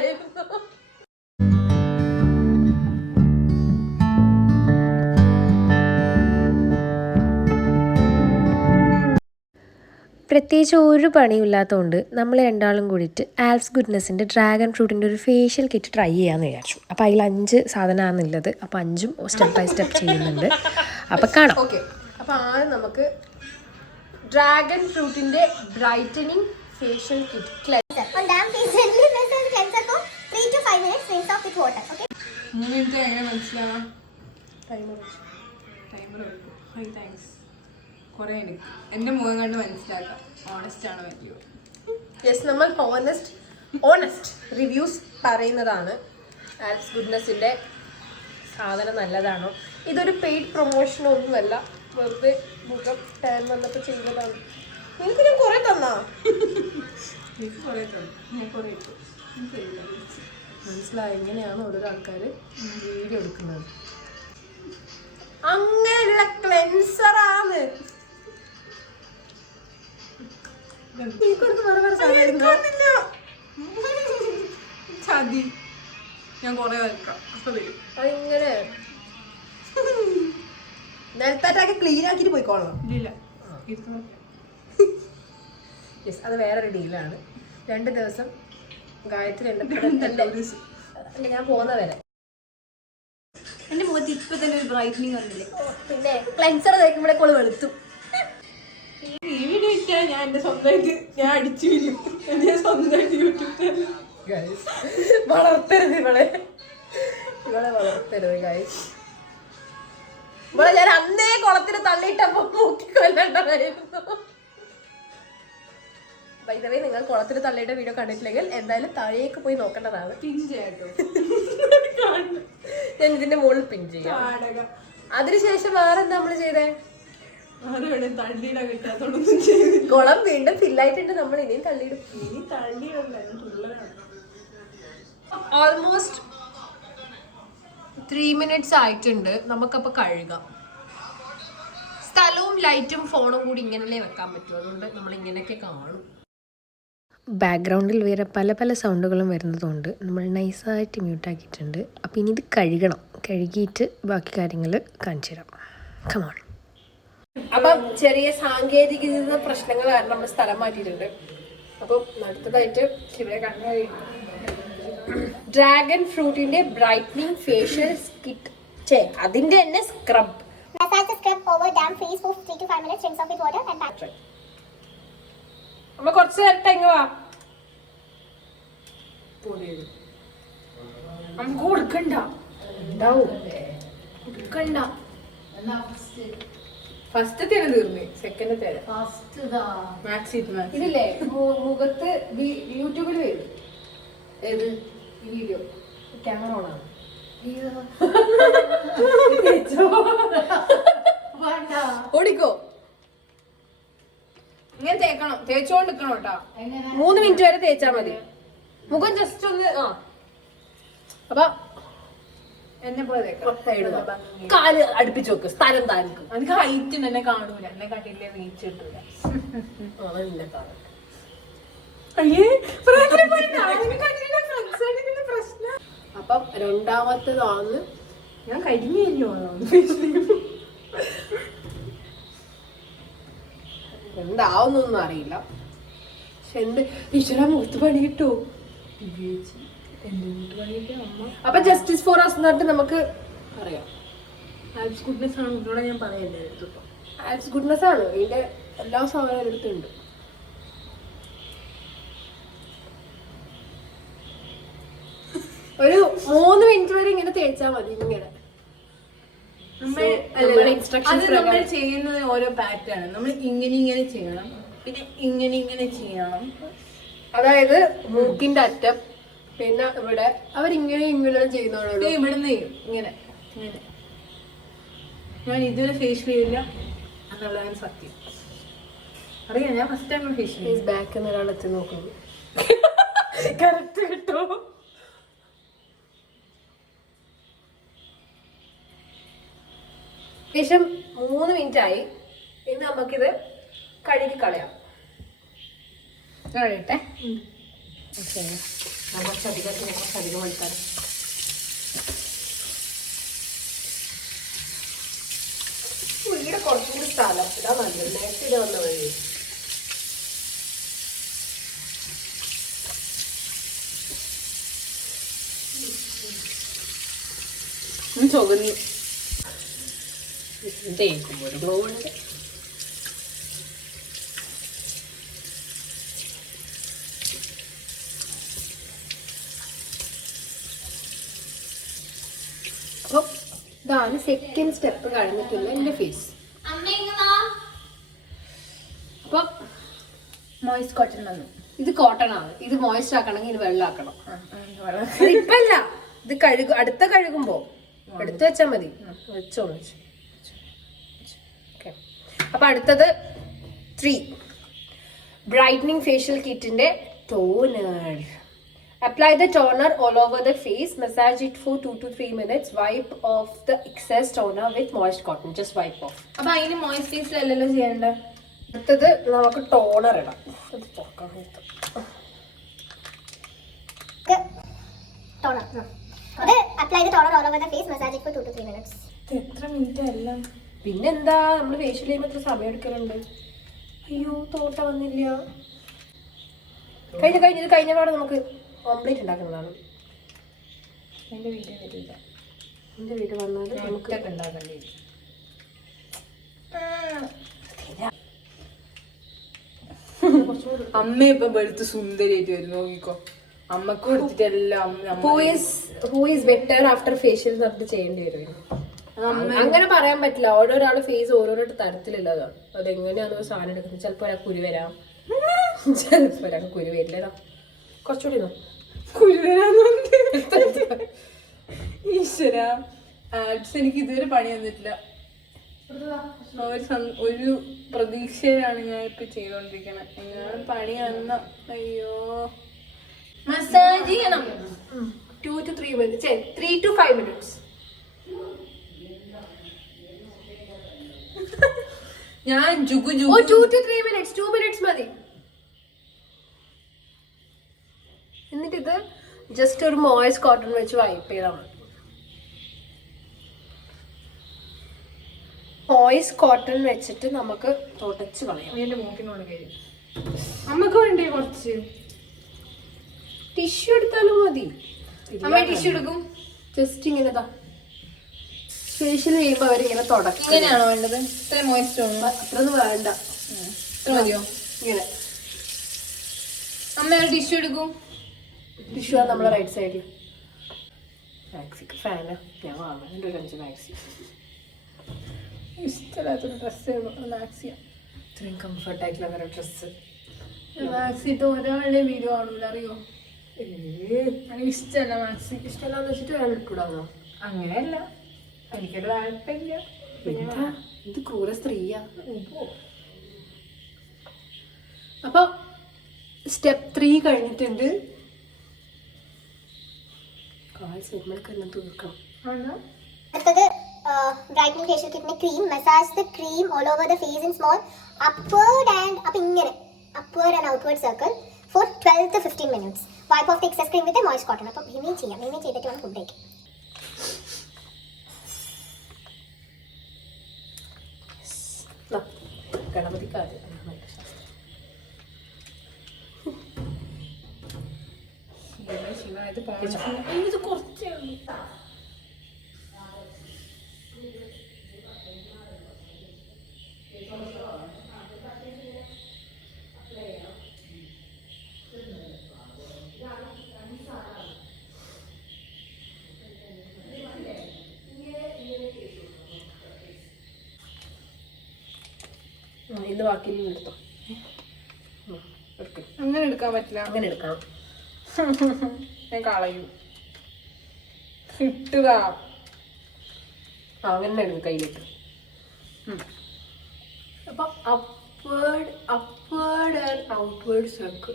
നല്ലതായിരുന്നു പ്രത്യേകിച്ച് ഒരു പണിയില്ലാത്തതുകൊണ്ട് നമ്മൾ രണ്ടാളും കൂടിയിട്ട് ആൽസ് ഗുഡ്നെസ്സിന്റെ ഡ്രാഗൺ ഫ്രൂട്ടിന്റെ ഒരു ഫേഷ്യൽ കിറ്റ് ട്രൈ ചെയ്യാമെന്ന് വിചാരിച്ചു. അപ്പോൾ അതിൽ അഞ്ച് സാധനമാണെന്നുള്ളത് അപ്പോൾ അഞ്ചും സ്റ്റെപ്പ് ബൈ സ്റ്റെപ്പ് ചെയ്യുന്നുണ്ട്. അപ്പോൾ കാണാം. ഓക്കെ അപ്പോൾ ആദ്യം നമുക്ക് dragon ഫ്രൂട്ടിന്റെ brightening facial kit rinse okay with water. Okay? മൂന്ന് മിനിറ്റ് എങ്ങനെ മനസ്സിലാവാം? ടൈമർ ഹൈ താങ്ക്സ് കുറേ എനിക്ക് എന്റെ മുഖം കണ്ട് മനസ്സിലാക്കാം. ഓണസ്റ്റ് ആണ് വലിയ യെസ് നമ്മൾ ഓണസ്റ്റ് ഓണസ്റ്റ് റിവ്യൂസ് പറയുന്നതാണ്. ആൽസ് ഗുഡ്നെസ്സിന്റെ സാധനം നല്ലതാണോ? ഇതൊരു പെയ്ഡ് പ്രൊമോഷൻ ഒന്നുമല്ല. വെറുതെ മുഖം ടാൻ വന്നപ്പോൾ ചെയ്തതാണ്. നിനക്ക് ഞാൻ കൊറേ തന്നാ? കുറേ തന്നു. ഞാൻ കൊറേ ഇട്ടു. മനസ്സിലായി. എങ്ങനെയാണ് ഓരോ ആൾക്കാർ വീഡിയോ എടുക്കുന്നത്. അങ്ങനെയുള്ള ക്ലെൻസറാണ് ചതി. ഞാൻ കുറേ വെക്കാം. അതിങ്ങനെ. നിലത്താറ്റാക്കി ക്ലീൻ ആക്കിട്ട് പോയിക്കോളാം? ഇല്ല യെസ് അത് വേറൊരു ഡീലാണ് രണ്ട് ദിവസം ഗായത്രി എന്റെ. അല്ല ഞാൻ പോകുന്ന വരെ. എന്റെ മുഖത്ത് ഇപ്പൊ തന്നെ ഒരു ബ്രൈറ്റനിങ് വന്നില്ലേ? പിന്നെ ക്ലെൻസർ തേക്കുമ്പോഴേക്കോൾ വെളുത്തു. ഈ വീഡിയോ ഇട്ടാൽ ഞാൻ സ്വന്തമായിട്ട് ഞാൻ അടിച്ചു വരും ഞാൻ സ്വന്തമായിട്ട് യൂട്യൂബ് ചാനൽ ഗൈസ് വളർത്തരുത് ഇവളെ. ഇവളെ വളർത്തരുത് ഗൈസ് ഇവളെ ഞാൻ അന്നേ കുളത്തിൽ തള്ളിയിട്ടപ്പോ നോക്കിക്കൊല്ലണ്ടായിരുന്നു വൈദവേ നിങ്ങൾ കുളത്തിൽ തള്ളിയുടെ വീഡിയോ കണ്ടിട്ടില്ലെങ്കിൽ എന്തായാലും താഴേക്ക് പോയി നോക്കേണ്ടതാണ്. ഞാൻ ഇതിന്റെ മുകളിൽ പിൻ ചെയ്യാം. അതിനുശേഷം വേറെ എന്താ നമ്മൾ ചെയ്തേ? കുളം വീണ്ടും ഫില്ലായിട്ടുണ്ട് നമ്മൾ ഇനിയും തള്ളിയിടും. ഓൾമോസ്റ്റ് ത്രീ മിനിറ്റ്സ് ആയിട്ടുണ്ട്. നമുക്കപ്പോൾ കഴുകാം. സ്ഥലവും ലൈറ്റും ഫോണും കൂടി ഇങ്ങനല്ലേ വെക്കാൻ പറ്റും അതുകൊണ്ട് നമ്മൾ ഇങ്ങനെയൊക്കെ കാണും. ബാക്ക്ഗ്രൗണ്ടിൽ വേറെ പല പല സൗണ്ടുകളും വരുന്നതുകൊണ്ട് നമ്മൾ നൈസായിട്ട് മ്യൂട്ടാക്കിയിട്ടുണ്ട് അപ്പോൾ ഇനി ഇത് കഴുകണം. കഴുകിയിട്ട് ബാക്കി കാര്യങ്ങൾ കാണിച്ചു തരാം. കമോൺ അപ്പം ചെറിയ സാങ്കേതിക പ്രശ്നങ്ങൾ കാരണം നമ്മൾ സ്ഥലം മാറ്റിയിട്ടുണ്ട്. അപ്പം അടുത്തതായിട്ട് ഇവിടെ കണ്ടു ഡ്രാഗൺ ഫ്രൂട്ടിന്റെ ബ്രൈറ്റ്നിങ് ഫേഷ്യൽ സ്കിറ്റ് ചേ അതിന്റെ തന്നെ scrub Massage the scrub over damp face for 3 to 5 minutes, rinse off with water and back. നമ്മൾ കുറച്ച് നേരത്തെ എങ്ങ വാ. നമുക്ക് കൊടുക്കണ്ട. കൊടുക്കണ്ട. ഫസ്റ്റ് തേന തീർന്നു. സെക്കൻഡ് തേന ഇതില്ലേ മുഖത്ത് യൂട്യൂബിൽ വരും. ഏത്? വീഡിയോ ക്യാമറ ഓൺ ആണ്. ഓടിക്കോ. ഇങ്ങനെ തേക്കണം. തേച്ചോണ്ട് നിക്കണം കേട്ടോ മൂന്ന് മിനിറ്റ് വരെ തേച്ചാ മതി. മുഖം ജസ്റ്റ് ഒന്ന് ആ. അപ്പൊ എന്നെ പോലെ തേക്കണം. കാൽ അടുപ്പിച്ച് വെക്ക്. സ്ഥലം താനിക്കും എനിക്ക് ഹൈറ്റ് എന്നെ കാണൂല. എന്നെ കണ്ടില്ലേ റീച്ച് കിട്ടൂല. അയ്യേ friends ആണ് ഇതിന്റെ പ്രശ്നം. അപ്പം രണ്ടാമത്തേതാണ് ഞാൻ കരിഞ്ഞല്ലോ എന്താവുന്നൊന്നും അറിയില്ല. പക്ഷെ എന്ത്? ഈശ്വര മുഖത്ത് പണി കിട്ടുമോ അപ്പൊ ജസ്റ്റിസ് ഫോർ അസ് എന്നിട്ട് നമുക്ക് അറിയാം. ആൽസ് ഗുഡ്നെസ് ആണ് ഇവിടെ ഞാൻ പറയല്ലേ ആൽസ് ഗുഡ്നെസ് ആണ്. ഇതിന്റെ എല്ലാ സാധനവും എടുത്തുണ്ട് ഒരു മൂന്ന് മിനിറ്റ് വരെ ഇങ്ങനെ തേച്ചാ മതി ഇങ്ങനെ. Instructions അത് നമ്മൾ. ചെയ്യുന്നത് ഓരോ പാറ്റേൺ നമ്മൾ ഇങ്ങനെ ഇങ്ങനെ ചെയ്യണം പിന്നെ ഇങ്ങനെ ഇങ്ങനെ ചെയ്യണം. അതായത് മൂക്കിന്റെ അറ്റം പിന്നെ ഇവിടെ അവരിങ്ങനെ ഇങ്ങനെ ചെയ്യുന്നവരോട് ഇവിടുന്ന് ഇങ്ങനെ ഇങ്ങനെ. ഞാൻ ഇതുവരെ ഫേസ് ചെയ്യില്ല എന്നുള്ളതാണ് സത്യം. അറിയാം ഞാൻ ഫസ്റ്റ് ടൈം ഫേസ് ചെയ്യും ബാക്ക് നിന്ന് ഒരാളെത്തി നോക്കുന്നു. കറക്റ്റ് കിട്ടോ. ഏകദേശം മൂന്ന് മിനിറ്റ് ആയി ഇനി നമുക്കിത് കഴുകി കളയാം. കഴിയട്ടെ ഓക്കെ. കുറച്ചധികം കുറച്ചധികം എടുക്കാം ഇവിടെ കുറച്ചുകൂടി സ്ഥലം. ഇടാൻ നല്ലത്. നേരത്തെ ഇത് വന്ന വഴി. ചുവന്നി. തേക്കുമ്പോൾ ഒരു ഗ്ലോ ഉണ്ട്. അപ്പോൾ ഇതാണ് സെക്കൻഡ് സ്റ്റെപ്പ് കഴിഞ്ഞിട്ടുള്ള എന്റെ ഫേസ് അപ്പൊ മോയിസ് കോട്ടൺ വന്നു. ഇത് കോട്ടൺ ആണ്. ഇത് മോയിസ്റ്റ് ആക്കണമെങ്കിൽ ഇത് വെള്ളമാക്കണം ഇപ്പല്ല ഇത് കഴുകും അടുത്ത കഴുകുമ്പോ എടുത്തു വെച്ചാൽ മതി. വെച്ചോ വെച്ചു ഓക്കെ അപ്പൊ അടുത്തത് three brightening facial കിറ്റിന്റെ toner apply the toner all over the face massage it for two to three minutes wipe off the excess toner with moist cotton just wipe off അപ്പൊ അതിന് മോയിസ്ചറൈസറല്ലല്ലോ ചെയ്യേണ്ടത് അടുത്തത് നമുക്ക് ടോണർ ഇടാം. Toner apply the toner all over the face massage it for 2 to 3 minutes എത്ര minute അല്ല? പിന്നെന്താ? നമ്മൾ ഫേഷ്യൽ ചെയ്യുമ്പോൾ എത്ര സമയം എടുക്കലുണ്ട്. അയ്യോ തോട്ട വന്നില്ല. കഴിഞ്ഞ കഴിഞ്ഞ ഇത് കഴിഞ്ഞ പാടെ നമുക്ക് ഓംപ്ലേറ്റ് ഉണ്ടാക്കുന്നതാണ്. എന്റെ വീട്ടിൽ വരില്ല. എന്റെ വീട് വന്നാൽ നമുക്ക് ഉണ്ടാക്കേണ്ടി വരും. അമ്മ ഇപ്പൊ വെളുത്ത് സുന്ദരിയായിട്ട് വരും. നോക്കിക്കോ. അമ്മയ്ക്ക് കൊടുത്തിട്ട് എല്ലാം അമ്മ who is who is better after facial ചെയ്യേണ്ടി വരും. അങ്ങനെ പറയാൻ പറ്റില്ല. ഓരോരാളെ ഫേസ് ഓരോരോ തരത്തിലുള്ളതാണ് അതെങ്ങനെയാണെന്ന് ഒരു സാധനം എടുക്കുന്നത്. ചിലപ്പോൾ ഒരാൾ കുരു വരാം. ചിലപ്പോൾ ഒരാൾ കുരു വരില്ലടാ. കുറച്ചുകൂടി നോ കുരുവരാന്നുണ്ട് ഈശ്വര. എനിക്ക് ഇതുവരെ പണി തന്നിട്ടില്ല. ഒരു ഒരു പ്രതീക്ഷയിലാണ് ഞാൻ ഇപ്പൊ ചെയ്തോണ്ടിരിക്കണത് എങ്ങനെ പണി വന്ന അയ്യോ. മസാജ് ചെയ്യണം. Two to three minutes three to five minutes ഞാൻ ജുഗു ഓ ജുഗു two to three minutes 2 minutes മതി. എന്നിട്ട് ഇത് ജസ്റ്റ് ഒരു മോയ്സ് കോട്ടൺ വെച്ച് വൈപ്പ് ചെയ്താൽ മതി. മോയ്സ് കോട്ടൺ വെച്ചിട്ട് നമുക്ക് തുടച്ച് കളയാം. എന്റെ മൂക്കിനോട് കഴിയും അമ്മയ്ക്ക് വേണ്ടേ കുറച്ച്? ടിഷ്യൂ എടുത്താലും മതി. അമ്മ ടിഷ്യൂ എടുക്കും. ജസ്റ്റ് ഇങ്ങനെ ഫേഷ്യൽ ചെയ്യുമ്പോൾ അവരിങ്ങനെ തുടക്കും. ഇങ്ങനെയാണോ വേണ്ടത്? ഇത്ര മോയിസ്റ്റർ അത്ര ഒന്നും വേണ്ട. ഇത്ര മതിയോ? ഇങ്ങനെ. അമ്മ ഒരു ടിഷ്യൂ എടുക്കും. ടിഷ്യൂ ആണ് നമ്മളെ റൈറ്റ് സൈഡിൽ മാക്സിക്ക് ഫാനാ ഞാൻ വാങ്ങാനുണ്ട് ഒരു അഞ്ച് മാക്സി ഇഷ്ടമില്ലാത്തൊരു ഡ്രസ്സ് മാക്സിയ ഇത്രയും കംഫർട്ട് ആയിട്ടുള്ള വേറെ ഡ്രസ്സ് മാക്സി ഇട്ട് ഒരാളുടെ വീഡിയോ കാണൂല അറിയോ? എനിക്ക് ഇഷ്ടമല്ല മാക്സി ഇഷ്ടമല്ലാന്ന് വെച്ചിട്ട് ഒരാൾ ഇട്ടുകൂടാന്നോ അങ്ങനെയല്ല. എനിക്കൊരു താല്പര്യ എന്താ? ഇത് ക്രൂര സ്ത്രീയാ. അപ്പൊ സ്റ്റെപ്പ് ത്രീ കഴിഞ്ഞിട്ടുണ്ട്. കാൽ സെഗ്മെന്റ് എല്ലാം തീർക്കണം. അടുത്തത് brightening facial കിറ്റിന് cream massage the cream all over the face in small upward and അപ്പൊ ഇങ്ങനെ upward and outward circle for twelve to fifteen minutes wipe off the excess cream with moist cotton അപ്പം ഇനിയും ചെയ്യാം. ഇനിയും ചെയ്തിട്ട് വേണം food കഴിക്കാൻ. ഗണപതി ശിവ ഇത് കുറച്ചേ ഇന്ന് ബാക്കി എടുത്തോ? എടുക്ക്. അങ്ങനെ എടുക്കാൻ പറ്റില്ല. അങ്ങനെ എടുക്കാം ഞാൻ കളയും. കിട്ടുക അങ്ങനെ എടുക്കും കയ്യിലിട്ട്. അപ്പൊ upward upward and outward circle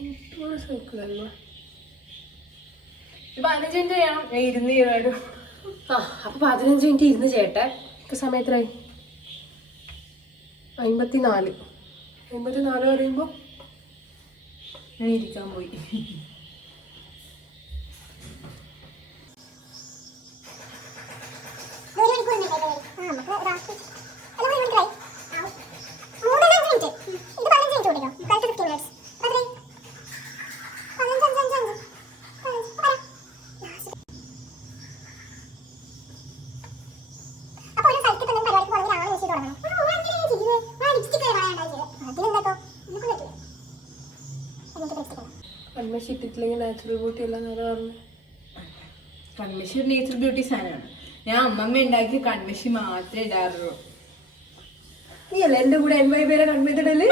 outward circle അല്ലേ? പതിനഞ്ച് മിനിറ്റ് ചെയ്യണം. ഇരുന്ന് ചെയ്താലും ആ അപ്പൊ പതിനഞ്ച് മിനിറ്റ് ഇരുന്ന് ചേട്ടെ ഇപ്പൊ സമയത്തിനായി അമ്പത്തി നാല് പറയുമ്പോൾ ഞാൻ ഇരിക്കാൻ പോയി. ഒരു മണിക്കൂർ നിന്നിട്ടല്ലേ ആ നമുക്ക് രാത്രി അല്ല ഒരു മണിക്കൂറായി ആ. മൂന്നര അഞ്ച് മിനിറ്റ് ഇത് പതിനഞ്ച് മിനിറ്റ് കൂടിക്കോ ട്വൽവ് ടു ഫിഫ്റ്റീൻ മിനിറ്റ്സ് അതെ പതിനഞ്ച് അഞ്ച് അഞ്ച് അഞ്ച് പതിനഞ്ച് വരാം അപ്പോൾ ഒരു സ്ഥലത്ത് തന്നെ പരിപാടിക്ക് പോകണമെങ്കിൽ ആളെ വെച്ച് തുടങ്ങണം അപ്പോൾ ഓൾ എന്തിനാണ് ചെയ്തത് ആ ലിപ്സ്റ്റിക് കളയാണ്ടായി ചെയ്തത് അതിലെന്താട്ടോ നമുക്ക് പറ്റില്ല എന്നിട്ട് കൺമശി ഇട്ടിട്ടില്ലെങ്കിൽ നാച്ചുറൽ ബ്യൂട്ടി എല്ലാം നേരെ പറഞ്ഞു. കൺമഷി ഒരു നേച്ചർ ബ്യൂട്ടി സാധനമാണ്. ഞാൻ അമ്മമ്മ ഉണ്ടാക്കിയ കൺമഷി മാത്രമേ ഇടാറുള്ളൂ. നീ അല്ല എന്റെ കൂടെ എൺപത് പേരെ കൺവെയ്തിടൽ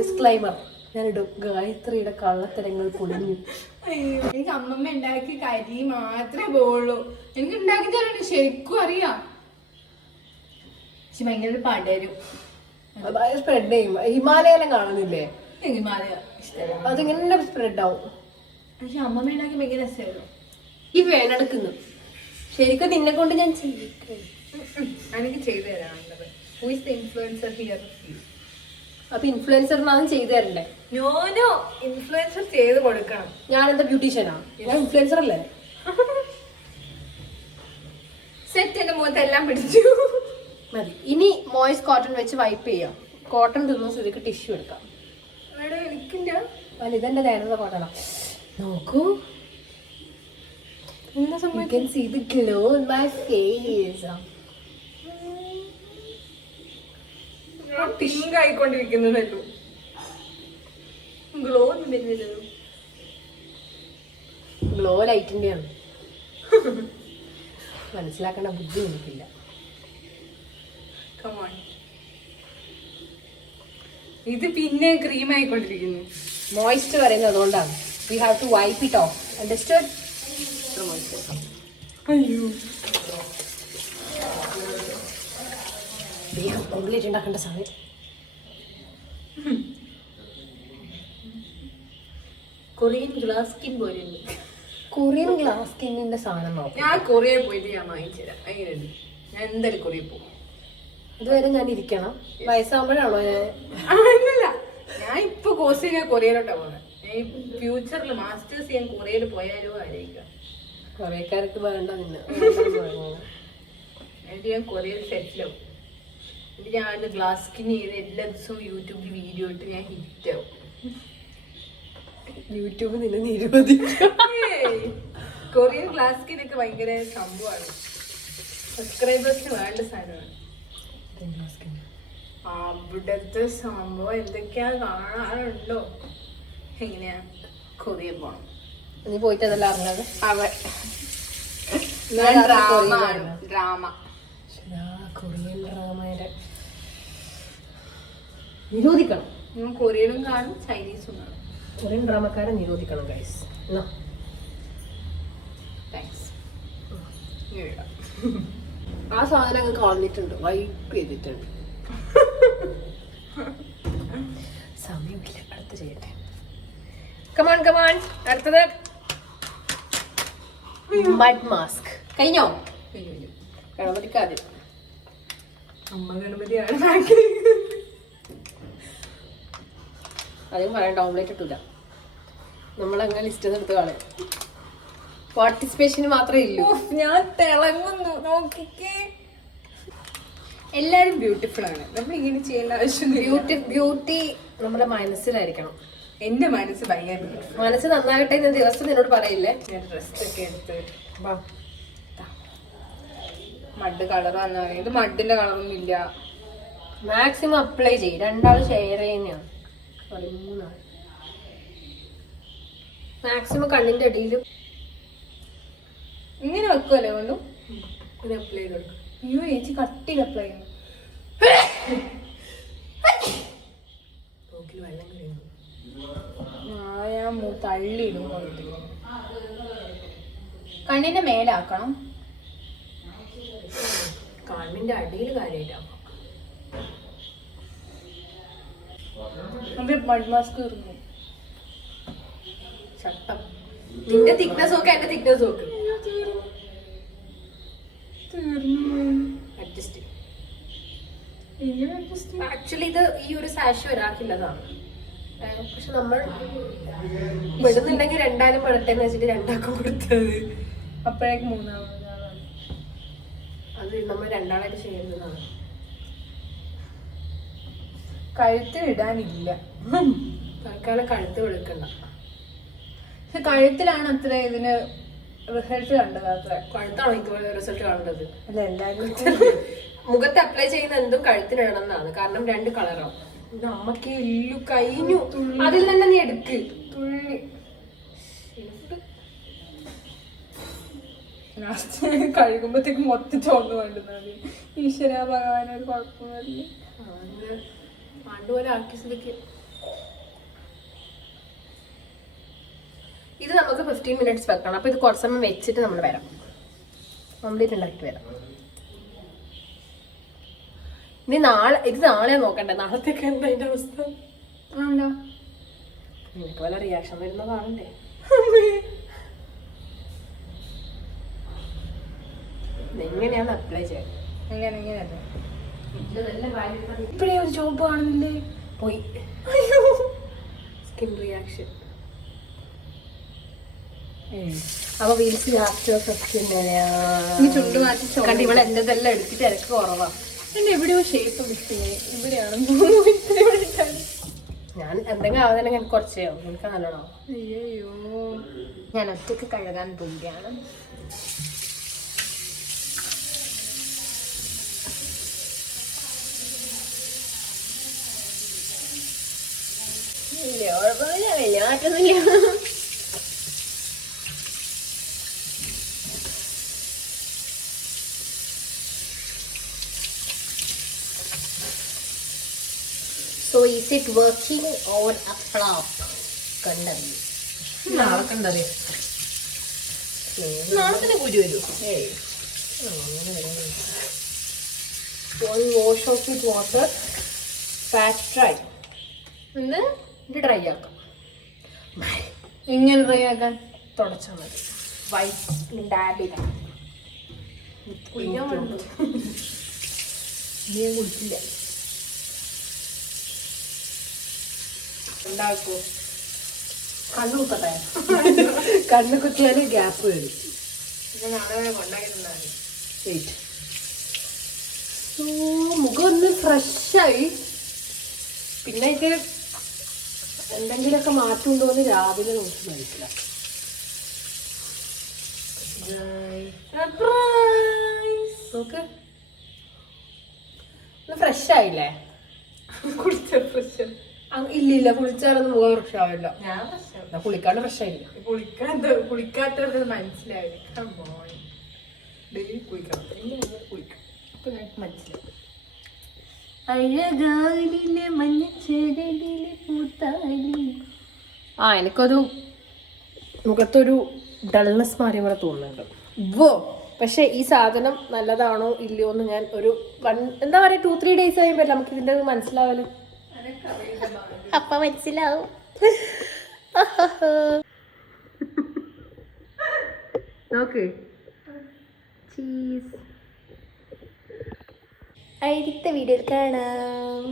ഡിസ്ക്ലൈമർ ഞാനിടും. ഗായത്രിയുടെ കള്ളത്തരങ്ങൾ പൊളിഞ്ഞു. എനിക്ക് അമ്മമ്മ ഉണ്ടാക്കി കരി മാത്രമേ പോവുള്ളൂ. എനിക്ക് ഉണ്ടാക്കി തരണം? ശരിക്കും അറിയാം. പക്ഷെ ഭയങ്കര പടരും. സ്പ്രെഡ് ചെയ്യും ഹിമാലയെല്ലാം കാണുന്നില്ലേ? ഇഷ്ടമല്ല അതിങ്ങനെ സ്പ്രെഡ് ആവും. പക്ഷെ അമ്മമ്മ ഉണ്ടാക്കി ഭയങ്കര രസമായിരുന്നു. ഈ വേനടക്കുന്നു ശരിക്കും നിന്നെ കൊണ്ട് ഞാൻ ചെയ്യിക്കും. എനിക്ക് ചെയ്തു തരാനുള്ളത് who is the influencer here അപ്പൊ ഇൻഫ്ലുവൻസറിനാണ് ചെയ്തു തരണ്ടേ? ഞാനോ ഇൻഫ്ലുവൻസർ ചെയ്ത് കൊടുക്കണം. ഞാൻ എന്താ ബ്യൂട്ടീഷ്യനാ ഞാൻ ഇൻഫ്ലുവൻസർ അല്ലേ? സെറ്റ് എന്റെ മുഖത്തെല്ലാം പിടിച്ചു. മതി. ഇനി മോയ്സ് കോട്ടൺ വെച്ച് വൈപ്പ് ചെയ്യാം. കോട്ടൺ തിന്നു സ്ഥിതിക്ക് ടിഷ്യൂ എടുക്കാം. അവിടെ എനിക്കില്ല. നേരത്തെ നോക്കൂ. എന്താ see the the in my face. Pink ആയിക്കൊണ്ടിരിക്കുന്നതല്ലോ glow ഒന്നും വരുന്നില്ലല്ലോ. ഗ്ലോ ലൈറ്റിന്റെയാണ് മനസ്സിലാക്കേണ്ട ബുദ്ധി എനിക്കില്ല. കമോൺ ഇത് പിന്നെ ക്രീം ആയിക്കൊണ്ടിരിക്കുന്നു മോയിസ്റ്റ് പറയുന്നത് അതുകൊണ്ടാണ്. We have to wipe it off understand അയ്യോ. ഓംലേറ്റ് ഉണ്ടാക്കേണ്ട സമയം കൊറിയൻ ഗ്ലാസ് സ്കിൻ പോലെ കൊറിയൻ ഗ്ലാസ് സ്കിന്നിന്റെ സാധനം നോക്കാം. ഞാൻ കൊറിയയിൽ പോയിട്ട് ഞാൻ വാങ്ങിച്ചു തരാം. എങ്ങനെയുണ്ട്? ഞാൻ എന്തായാലും കൊറിയയിൽ പോകും. ഇതുവരെ ഞാൻ ഇരിക്കണം. വയസ്സാകുമ്പോഴാണോ ഞാൻ? ഞാൻ കോഴ്സ് ചെയ്യാൻ കൊറിയയിലോട്ടാ പോകുന്നത് ഈ ഫ്യൂച്ചറിൽ മാസ്റ്റേഴ്സ് ചെയ്യാൻ കൊറിയയിൽ പോയാലോ ആലോചിക്കാം. കൊറിയക്കാർക്ക് വേണ്ട നിന്നെ. എന്നിട്ട് ഞാൻ കൊറിയയിൽ സെറ്റിലാവും. എന്നിട്ട് ഞാൻ ഗ്ലാസ് സ്കിൻ ചെയ്ത് എല്ലാ ദിവസവും യൂട്യൂബിൽ വീഡിയോ ഇട്ട് ഞാൻ ഹിറ്റ് ആവും. യൂട്യൂബ് നിന്നെ നിരോധിക്കും. ഏയ്. കൊറിയൻ ഗ്ലാസ് സ്കിൻ ഒക്കെ ഭയങ്കര സംഭവമാണ് സബ്സ്ക്രൈബേഴ്സിന് വേണ്ട സാധനമാണ്. അവിടുത്തെ സംഭവം എന്തൊക്കെയാ കാണാറുണ്ടോ? എങ്ങനെയാ കൊറിയ പോണം? നീ പോയിട്ട് അതല്ല അറിഞ്ഞത് അവ ഞാൻ ഡ്രാമ കൊറിയൻ ഡ്രാമ. കൊറിയൻ ഡ്രാമയുടെ നിരോധിക്കണം. ഞാൻ കൊറിയനും കാണും ചൈനീസും കാണും. കൊറിയൻ ഡ്രാമക്കാരെ നിരോധിക്കണം ഗൈസ് എന്നാ? ആ സാധനം അങ്ങ് കളഞ്ഞിട്ടുണ്ട് വൈപ്പ് ചെയ്തിട്ടുണ്ട്. സമയമില്ല. അടുത്ത് ചെയ്യട്ടെ. കമാൺ കമാൺ അടുത്തത്. മഡ് മാസ്ക് കഴിഞ്ഞോ? ഗണപതിക്കാദ്യം അമ്മ ഗണപതിയാണ് അധികം പറയണ്ട ഓംലേറ്റ് ഇട്ടില്ല നമ്മളങ്ങനെ ലിസ്റ്റ് എടുത്ത് കളയാം. പാർട്ടിസിപ്പേഷന് മാത്രമേ ഇല്ലൂ. ഞാൻ തിളങ്ങുന്നു. നോക്കിക്കേ. എല്ലാരും ബ്യൂട്ടിഫുൾ ആണ്. നമ്മൾ ഇങ്ങനെ ചെയ്യേണ്ട ആവശ്യം ബ്യൂട്ടി ബ്യൂട്ടി നമ്മുടെ മനസ്സിലായിരിക്കണം. എന്റെ മനസ്സ് ഭയങ്കര മനസ്സ് നന്നാകട്ടെ എന്ന് ദിവസം നിന്നോട് പറയില്ലേ? ഞാൻ ഡ്രസ് ഒക്കെ എടുത്ത് വാ. മഡ് കളർ വന്നു ഇത് മഡിന്റെ കളറൊന്നും ഇല്ല. മാക്സിമം അപ്ലൈ ചെയ്യും. രണ്ടാൾ ഷെയർ ചെയ്യുന്നതാണ് മാക്സിമം കണ്ണിന്റെ അടിയിൽ ഇങ്ങനെ വെക്കുമല്ലേ കൊണ്ടു? ഇത് അപ്ലൈ ചെയ്ത് കൊടുക്കും. അയ്യോ ചേച്ചി കട്ടിയിൽ അപ്ലൈ ചെയ്യണം. വെള്ളം ഞാൻ തള്ളിയിടും കണ്ണിന്റെ മേലാക്കണം. കണ്ണിന്റെ അടിയിൽ തീർന്നു ചട്ടം. നിന്റെ തിക്നെസ് നോക്ക് എന്റെ തിക്നെസ് നോക്ക്. തീർന്നു. അഡ്ജസ്റ്റ് ആക്ച്വലി ഇത് ഈ ഒരു സാഷ് ഒരാൾക്കുള്ളതാണ് പക്ഷെ നമ്മൾ പെടുന്നുണ്ടെങ്കിൽ രണ്ടാലും പെടട്ടെ എന്ന് വെച്ചിട്ട് രണ്ടാക്കും കൊടുത്തത്. അപ്പോഴേക്ക് മൂന്നാമത് അത് നമ്മൾ രണ്ടാളായിട്ട് ചെയ്യുന്നതാണ് കഴുത്തിൽ ഇടാനില്ല. തൽക്കാലം കഴുത്ത് വെളുക്കണ്ട. പക്ഷെ കഴുത്തിലാണ് അത്ര ഇതിന് റിസൾട്ട് കണ്ടത് അത്ര. കഴുത്താണോ ഇതുപോലെ റിസൾട്ട് കണ്ടത് അല്ല എല്ലാവരും മുഖത്ത് അപ്ലൈ ചെയ്യുന്ന എന്തും കഴുത്തിനിടണം എന്നാണ് കാരണം രണ്ട് കളറാവും ഇത് എല്ലു ഇല്ലു കഴിഞ്ഞു അതിൽ തന്നെ നീ എടുക്ക്. തുള്ളി. ലാസ്റ്റ് കഴുകുമ്പോഴത്തേക്ക് മൊത്തം ചോന്ന് വേണ്ടുന്നത് ഈശ്വര ഭഗവാൻ ഒരു കുഴപ്പമില്ല പണ്ടുപോലെ ആക്കി ഇത് നമുക്ക് ഫിഫ്റ്റീൻ മിനിറ്റ്സ് വെക്കണം. അപ്പൊ ഇത് കുറച്ച് സമയം വെച്ചിട്ട് നമ്മൾ വരാം. കംപ്ലീറ്റ് ഉണ്ടാക്കി വരാം. ഇനി നാളെ ഇത് നാളെ നോക്കണ്ടേ? നാളത്തേക്ക് എന്താ അതിന്റെ അവസ്ഥ? ആണല്ലോ നിനക്ക് വല്ല റിയാക്ഷൻ വരുന്നതാണല്ലേ എങ്ങനെയാണ് അപ്ലൈ എങ്ങനെയല്ലേ ഇപ്പഴേ ഒരു ജോബ് കാണുന്നില്ലേ? പോയി. സ്കിൻ റിയാക്ഷൻ അപ്പൊ വീൽസ് ലാസ്റ്റ് നീ ചുണ്ട് മാറ്റി ചോ- കണ്ട് ഇവിടെ എന്റെതെല്ലാം എടുത്തിട്ട് എനിക്ക് കുറവാ. എന്റെ എവിടെയോ ഷേപ്പ് മിസ് ഇവിടെയാണ് ഞാൻ എന്തെങ്കിലും ആവുന്നുണ്ടെങ്കിൽ എനിക്ക് കുറച്ചേ ആവും. എനിക്ക് നല്ലോണം? അയ്യോ ഞാൻ ഒറ്റയ്ക്ക് കഴുകാൻ പോവുകയാണ്. ഇല്ല കുഴപ്പമില്ല. വലിയ മാറ്റമൊന്നുമില്ല so is it working on a flop കണ്ടറി നാളെ കണ്ടറി നാളെ കുരു വരൂ. ഏയ് wash off with water pat dry എന്ത്? ഇത് ഡ്രൈ ആക്കാം. ഇങ്ങനെ ഡ്രൈ ആക്കാൻ തുടച്ചാൽ മതി. വൈറ്റ് ഡാബ് ചെയ്താൽ കുളിക്കാൻ വേണ്ടു നീ ഞാൻ ഉണ്ടാക്കോ. കണ്ണു കുത്തട്ടെ. കണ്ണു കുത്തിയാൽ ഗ്യാപ്പ് വരും. സോ മുഖം ഒന്ന് ഫ്രഷായി. പിന്നെ ഇത് എന്തെങ്കിലുമൊക്കെ മാറ്റം ഉണ്ടോ എന്ന് രാവിലെ നോക്കി മനസ്സിലാക്കാം. നോക്ക്. ഒന്ന് ഫ്രഷ് ആയില്ലേ കുളിച്ച പ്രശ്നം അങ് ഇല്ല ഇല്ല കുളിച്ചാലൊന്നും മുഖം വൃക്ഷാവില്ല ഞാൻ കുളിക്കാണ്ട് പ്രശ്നമില്ല ആയില്ല കുളിക്കാത്ത കുളിക്കാത്തവർക്ക് മനസ്സിലായി ഡെയിലി കുളിക്കണം. എങ്ങനെ കുളിക്കും അപ്പൊ നിനക്ക് മനസ്സിലായി അഴകാലിലെ മഞ്ഞച്ചെരലിലെ പൂത്താലി ആ എനിക്കൊരു മുഖത്തൊരു ഡൾനെസ് മാറിയ പോലെ തോന്നുന്നുണ്ട്. വോ പക്ഷെ ഈ സാധനം നല്ലതാണോ ഇല്ലയോ എന്ന് ഞാൻ ഒരു വൺ എന്താ പറയാ ടു ത്രീ ഡേയ്സ് കഴിയുമ്പോൾ നമുക്ക് ഇതിന്റെ മനസ്സിലാവൽ? അപ്പം മനസ്സിലാവും. നോക്ക്. ചീസ് അടുത്ത വീഡിയോയിൽ കാണാം.